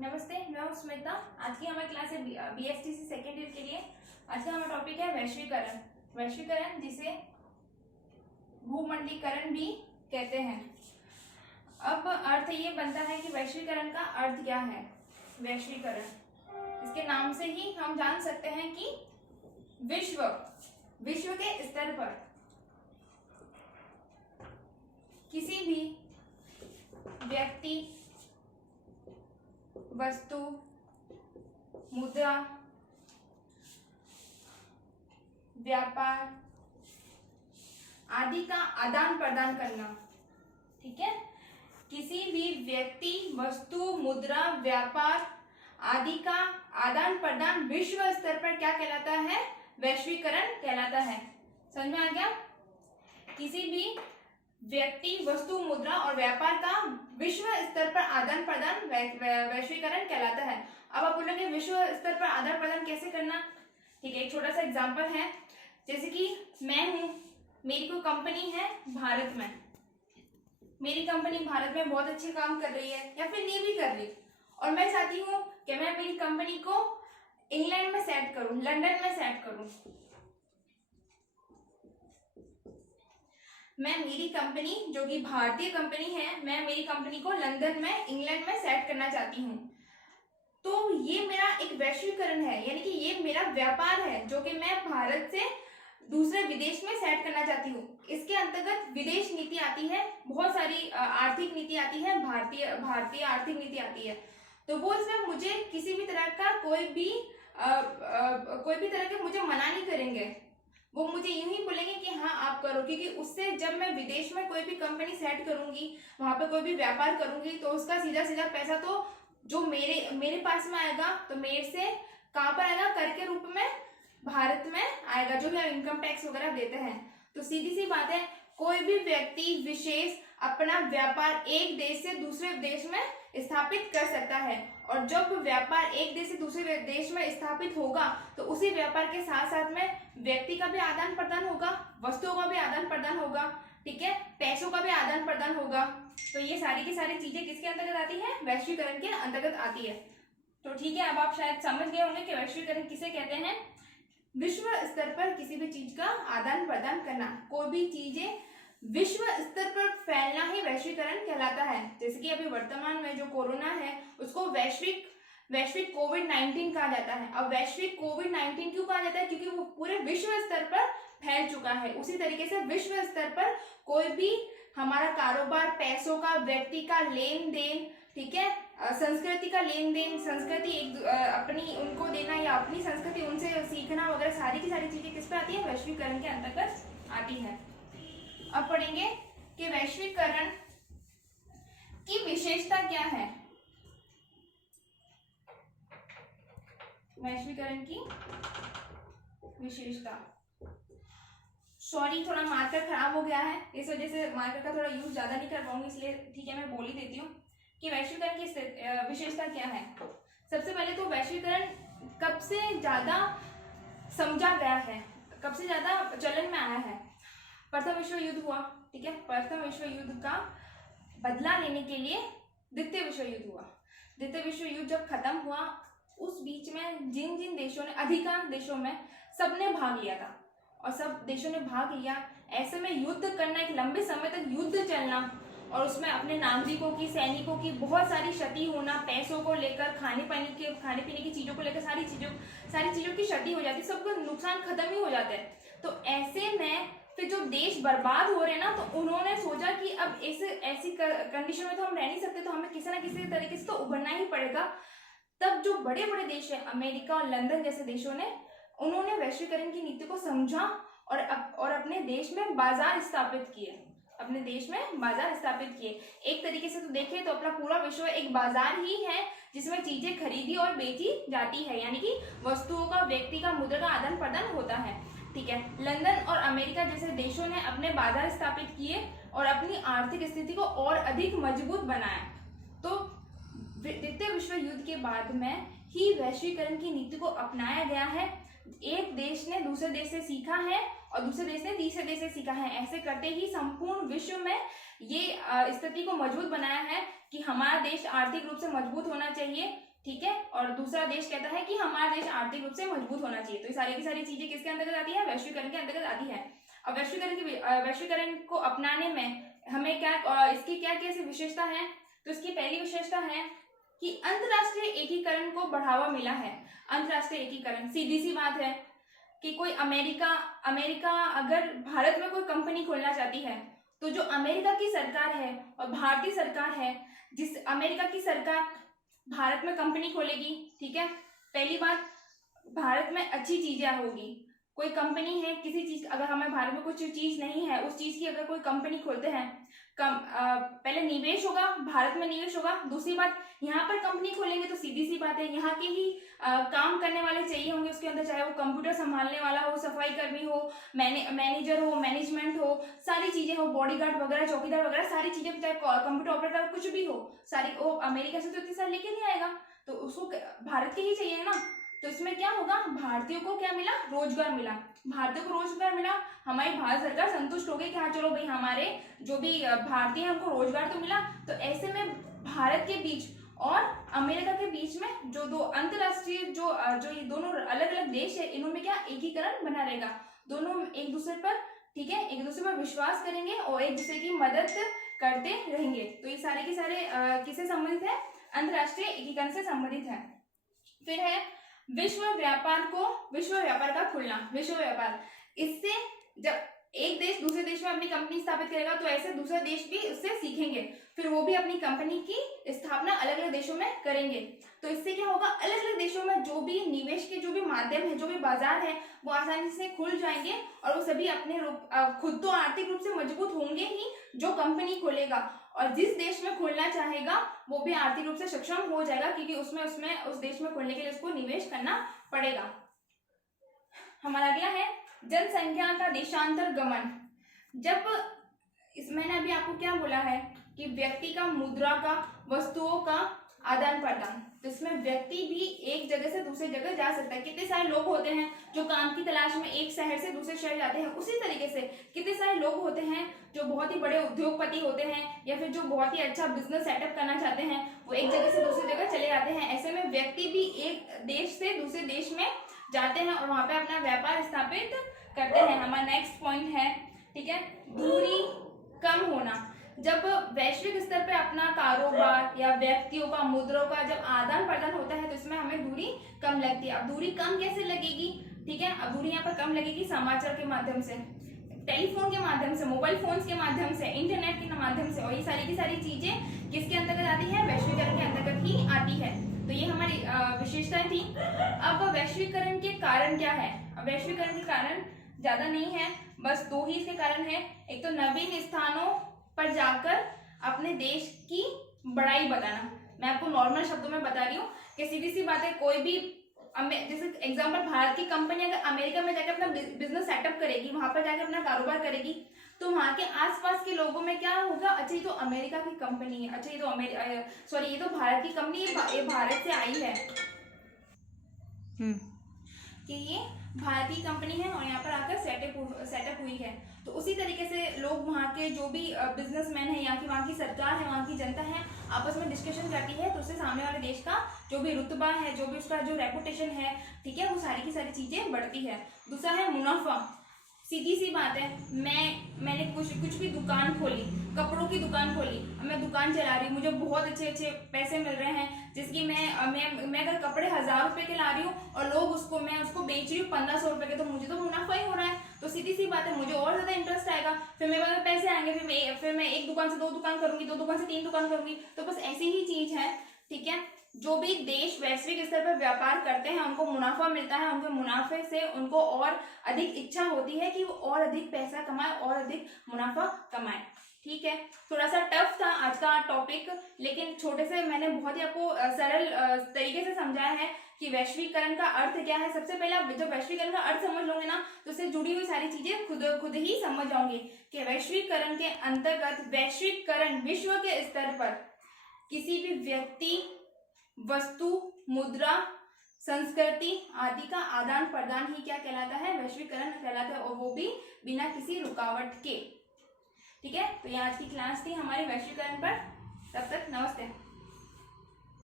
नमस्ते, मैं हूं स्मिता। आज की हमारी क्लास है BSTC सेकेंड ईयर के लिए। आज का हमारा टॉपिक है वैश्वीकरण। वैश्वीकरण जिसे भूमंडलीकरण भी कहते हैं। अब अर्थ ये बनता है कि वैश्वीकरण का अर्थ क्या है। वैश्वीकरण, इसके नाम से ही हम जान सकते हैं कि विश्व के स्तर पर किसी भी व्यक्ति, वस्तु, मुद्रा, व्यापार आदि का आदान प्रदान करना। ठीक है, किसी भी व्यक्ति, वस्तु, मुद्रा, व्यापार आदि का आदान प्रदान विश्व स्तर पर क्या कहलाता है? वैश्वीकरण कहलाता है। समझ में आ गया? किसी भी व्यक्ति, वस्तु, मुद्रा और व्यापार का विश्व स्तर पर आदान प्रदान वैश्वीकरण कहलाता है। अब आप बोलोगे विश्व स्तर पर आदान प्रदान कैसे करना? ठीक है, एक छोटा सा एग्जांपल है। जैसे कि मैं हूं, मेरी कोई कंपनी है भारत में, मेरी कंपनी भारत में बहुत अच्छे काम कर रही है या फिर नहीं भी कर रही, और मैं चाहती हूँ कि मैं मेरी कंपनी को इंग्लैंड में सेट करूं, लंदन में सेट करूं। मैं मेरी कंपनी जो कि भारतीय कंपनी है, मैं मेरी कंपनी को लंदन में, इंग्लैंड में सेट करना चाहती हूँ। तो ये मेरा एक वैश्वीकरण है, यानी कि ये मेरा व्यापार है जो कि मैं भारत से दूसरे विदेश में सेट करना चाहती हूँ। इसके अंतर्गत विदेश नीति आती है, बहुत सारी आर्थिक नीति आती है, भारतीय आर्थिक नीति आती है। तो वो इसमें मुझे किसी भी तरह का कोई भी तरह के मुझे मना नहीं करेंगे। वो मुझे यूं ही बोलेंगे कि हाँ आप करो, क्योंकि उससे जब मैं विदेश में कोई भी कंपनी सेट करूंगी, वहां पे कोई भी व्यापार करूंगी, तो उसका सीधा सीधा पैसा तो जो मेरे पास में आएगा, तो मेरे से कहाँ पर आएगा? कर के रूप में भारत में आएगा, जो भी हम इनकम टैक्स वगैरह देते हैं। तो सीधी सी बात है, कोई भी व्यक्ति विशेष अपना व्यापार एक देश से दूसरे देश में स्थापित कर सकता है, और जब व्यापार एक देश से दूसरे देश में स्थापित होगा तो उसी व्यापार के साथ साथ में व्यक्ति का भी आदान प्रदान होगा, वस्तुओं का भी आदान प्रदान होगा, ठीक है, पैसों का भी आदान प्रदान होगा। तो ये सारी की सारी चीजें किसके अंतर्गत आती है? वैश्वीकरण के अंतर्गत आती है। तो ठीक है, अब आप शायद समझ गए होंगे कि वैश्वीकरण किसे कहते हैं। विश्व स्तर पर किसी भी चीज का आदान प्रदान करना, कोई भी चीजें विश्व स्तर पर फैलना ही वैश्वीकरण कहलाता है। जैसे कि अभी वर्तमान में जो कोरोना है उसको वैश्विक कोविड-19 कहा जाता है। अब वैश्विक कोविड-19 क्यों कहा जाता है? क्योंकि वो पूरे विश्व स्तर पर फैल चुका है। उसी तरीके से विश्व स्तर पर कोई भी हमारा कारोबार, पैसों का, व्यक्ति का लेन देन, ठीक है, संस्कृति का लेन देन, संस्कृति एक अपनी उनको देना या अपनी संस्कृति उनसे सीखना वगैरह, सारी की सारी चीजें किस पर आती है? वैश्वीकरण के अंतर्गत आती है। अब पढ़ेंगे कि वैश्वीकरण की विशेषता क्या है। वैश्वीकरण की विशेषता, सॉरी थोड़ा मार्कर खराब हो गया है, इस वजह से मार्कर का थोड़ा यूज ज्यादा नहीं कर पाऊंगी, इसलिए ठीक है मैं बोल ही देती हूँ कि वैश्वीकरण की विशेषता क्या है। सबसे पहले तो वैश्वीकरण कब से ज्यादा समझा गया है, कब से ज्यादा चलन में आया है? प्रथम विश्व युद्ध हुआ, ठीक है, प्रथम विश्व युद्ध का बदला लेने के लिए द्वितीय विश्व युद्ध हुआ। द्वितीय विश्व युद्ध जब खत्म हुआ, उस बीच में जिन जिन देशों ने, अधिकांश देशों में सबने भाग लिया था, और सब देशों ने भाग लिया। ऐसे में युद्ध करना, एक लंबे समय तक युद्ध चलना, और उसमें अपने नागरिकों की, सैनिकों की बहुत सारी क्षति होना, पैसों को लेकर, खाने पीने की चीजों को लेकर सारी चीजों की क्षति हो जाती, सबका नुकसान खत्म ही हो जाता है। तो ऐसे में फिर जो देश बर्बाद हो रहे हैं ना, तो उन्होंने सोचा कि अब ऐसी कंडीशन में तो हम रह नहीं सकते, तो हमें किसी ना किसी तरीके से तो उभरना ही पड़ेगा। तब जो बड़े बड़े देश है, अमेरिका और लंदन जैसे देशों ने, उन्होंने वैश्वीकरण की नीति को समझा और अपने देश में बाजार स्थापित किए, अपने देश में बाजार स्थापित किए। एक तरीके से तो देखें तो अपना पूरा विश्व एक बाजार ही है, जिसमें चीजें खरीदी और बेची जाती है, यानी कि वस्तुओं का, व्यक्ति का, मुद्रा का आदान प्रदान होता है, ठीक है। लंदन और अमेरिका जैसे देशों ने अपने बाजार स्थापित किए और अपनी आर्थिक स्थिति को और अधिक मजबूत बनाया। तो द्वितीय विश्व युद्ध के बाद में ही वैश्वीकरण की नीति को अपनाया गया है। एक देश ने दूसरे देश से सीखा है और दूसरे देश ने तीसरे देश से सीखा है। ऐसे करते ही संपूर्ण विश्व में ये स्थिति को मजबूत बनाया है कि हमारा देश आर्थिक रूप से मजबूत होना चाहिए, ठीक है, और दूसरा देश कहता है कि हमारा देश आर्थिक रूप से मजबूत होना चाहिए। तो ये सारी की सारी चीजें किसके अंतर्गत आती है? वैश्वीकरण के अंतर्गत आती है। अब वैश्वीकरण को अपनाने में हमें क्या इसकी क्या कैसी विशेषता है? तो इसकी पहली विशेषता है कि अंतरराष्ट्रीय एकीकरण को बढ़ावा मिला है। अंतरराष्ट्रीय एकीकरण, सीधी सी बात है कि कोई अमेरिका अगर भारत में कोई कंपनी खोलना चाहती है तो जो अमेरिका की सरकार है और भारतीय सरकार है, जिस अमेरिका की सरकार भारत में कंपनी खोलेगी, ठीक है, पहली बात भारत में अच्छी चीजें होगी। कोई कंपनी है किसी चीज, अगर हमें भारत में कुछ चीज नहीं है, उस चीज की अगर कोई कंपनी खोलते हैं, पहले निवेश होगा, भारत में निवेश होगा। दूसरी बात, यहाँ पर कंपनी खोलेंगे तो सीधी सी बात है, यहाँ के ही काम करने वाले चाहिए होंगे उसके अंदर, चाहे वो कंप्यूटर संभालने वाला हो, सफाई कर्मी हो, मैनेजर हो, मैनेजमेंट हो, सारी चीजें हो, बॉडीगार्ड वगैरह, चौकीदार वगैरह, सारी चीजें, चाहे कंप्यूटर ऑपरेटर कुछ भी हो, सारी वो अमेरिका से तो इतनी सारी लेके नहीं आएगा, तो उसको भारत के ही चाहिए ना। तो इसमें क्या होगा, भारतीयों को क्या मिला? रोजगार मिला। भारतीयों को रोजगार मिला, हमारी भारत सरकार संतुष्ट हो गई कि हाँ चलो भाई हमारे जो भी भारतीय हैं उनको रोजगार तो मिला। तो ऐसे में भारत के बीच और अमेरिका के बीच में जो दो अंतरराष्ट्रीय जो ये दोनों अलग अलग देश है, इनमें क्या एकीकरण बना रहेगा। दोनों एक दूसरे पर, ठीक है, एक दूसरे पर विश्वास करेंगे और एक दूसरे की मदद करते रहेंगे। तो ये सारे के सारे किससे संबंधित है? अंतरराष्ट्रीय एकीकरण से संबंधित है। फिर है विश्व व्यापार का खुलना। विश्व व्यापार, इससे जब एक देश दूसरे देश में अपनी कंपनी स्थापित करेगा तो ऐसे दूसरे देश भी उससे सीखेंगे, फिर वो भी अपनी कंपनी की स्थापना अलग अलग देशों में करेंगे। तो इससे क्या होगा, अलग अलग देशों में जो भी निवेश के जो भी माध्यम है, जो भी बाजार है, वो आसानी से खुल जाएंगे और वो सभी अपने खुद तो आर्थिक रूप से मजबूत होंगे ही जो कंपनी खोलेगा, और जिस देश में खोलना चाहेगा वो भी आर्थिक रूप से सक्षम हो जाएगा, क्योंकि उसमें उस देश में खोलने के लिए उसको निवेश करना पड़ेगा। हमारा अगला है जनसंख्या का देशांतर गमन। जब मैंने अभी आपको क्या बोला है कि व्यक्ति का, मुद्रा का, वस्तुओं का आदान प्रदान, तो इसमें व्यक्ति भी एक जगह से दूसरी जगह जा सकता है। कितने सारे लोग होते हैं जो काम की तलाश में एक शहर से दूसरे शहर जाते हैं, उसी तरीके से कितने सारे लोग होते हैं जो बहुत ही बड़े उद्योगपति होते हैं या फिर जो बहुत ही अच्छा बिजनेस सेटअप करना चाहते हैं, वो एक जगह से दूसरी जगह चले जाते हैं। ऐसे में व्यक्ति भी एक देश से दूसरे देश में जाते हैं और वहां पे अपना व्यापार स्थापित करते हैं। हमारा नेक्स्ट पॉइंट है, ठीक है, दूरी कम होना। जब वैश्विक स्तर पे अपना कारोबार या व्यक्तियों का, मुद्राओं का जब आदान प्रदान होता है तो इसमें हमें दूरी कम लगती है। अब दूरी कम कैसे लगेगी, ठीक है, अब दूरी यहाँ पर कम लगेगी समाचार के माध्यम से, टेलीफोन के माध्यम से, मोबाइल फोन्स के माध्यम से, इंटरनेट के माध्यम से, और ये सारी की सारी चीजें किसके अंतर्गत आती है? वैश्वीकरण के अंतर्गत ही आती है। तो ये हमारी विशेषताएं थी। अब वैश्वीकरण के कारण क्या है? वैश्वीकरण के कारण ज्यादा नहीं है, बस दो ही इसके कारण है। एक तो नवीन स्थानों पर जाकर अपने देश की बड़ाई बताना। मैं आपको नॉर्मल शब्दों में बता रही हूँ कि सीधी सी बात है, कोई भी जैसे एग्जांपल, भारत की कंपनी अगर अमेरिका में जाकर अपना बिजनेस सेटअप करेगी, वहां पर जाकर अपना कारोबार करेगी, तो वहां के आसपास के लोगों में क्या होगा, अच्छा ये तो अमेरिका की कंपनी है, अच्छा ये तो ये तो भारत की कंपनी, ये भारत से आई है, कि ये भारतीय कंपनी है और यहाँ पर आकर सेटअप हुई है। तो उसी तरीके से लोग, वहाँ के जो भी बिजनेसमैन है, यहाँ की वहाँ की सरकार है, वहाँ की जनता है, आपस में डिस्कशन करती है, तो उससे सामने वाले देश का जो भी रुतबा है, जो भी उसका जो रेपुटेशन है, ठीक है, वो सारी की सारी चीजें बढ़ती है। दूसरा है मुनाफा। सीधी सी बात है, मैंने कुछ भी दुकान खोली, कपड़ों की दुकान खोली, मैं दुकान चला रही हूँ, मुझे बहुत अच्छे पैसे मिल रहे हैं, जिसकी मैं अगर कपड़े 1000 रुपए के ला रही हूँ और मैं उसको बेच रही हूँ 1500 रुपए के, तो मुझे तो मुनाफा ही हो रहा है। तो सीधी सी बात है, मुझे और ज्यादा इंटरेस्ट आएगा, फिर मेरे पास पैसे आएंगे, फिर मैं एक दुकान से 2 दुकान करूंगी, 2 दुकान से 3 दुकान करूंगी। तो बस ऐसी ही चीज है, ठीक है। जो भी देश वैश्विक स्तर पर व्यापार करते हैं उनको मुनाफा मिलता है, उनके मुनाफे से उनको और अधिक इच्छा होती है कि वो और अधिक पैसा कमाए और अधिक मुनाफा कमाए, ठीक है। थोड़ा सा टफ था आज का टॉपिक, लेकिन छोटे से मैंने बहुत ही आपको सरल तरीके से समझाया है कि वैश्वीकरण का अर्थ क्या है। सबसे पहले आप जब वैश्वीकरण का अर्थ समझ लोगे ना, तो उससे जुड़ी हुई सारी चीजें खुद ही समझ जाओगे कि वैश्वीकरण के अंतर्गत, वैश्वीकरण विश्व के स्तर पर किसी भी व्यक्ति, वस्तु, मुद्रा, संस्कृति आदि का आदान प्रदान ही क्या कहलाता है? वैश्वीकरण कहलाता है, और वो भी बिना किसी रुकावट के, ठीक है। तो ये आज की क्लास थी हमारे वैश्वीकरण पर। तब तक नमस्ते।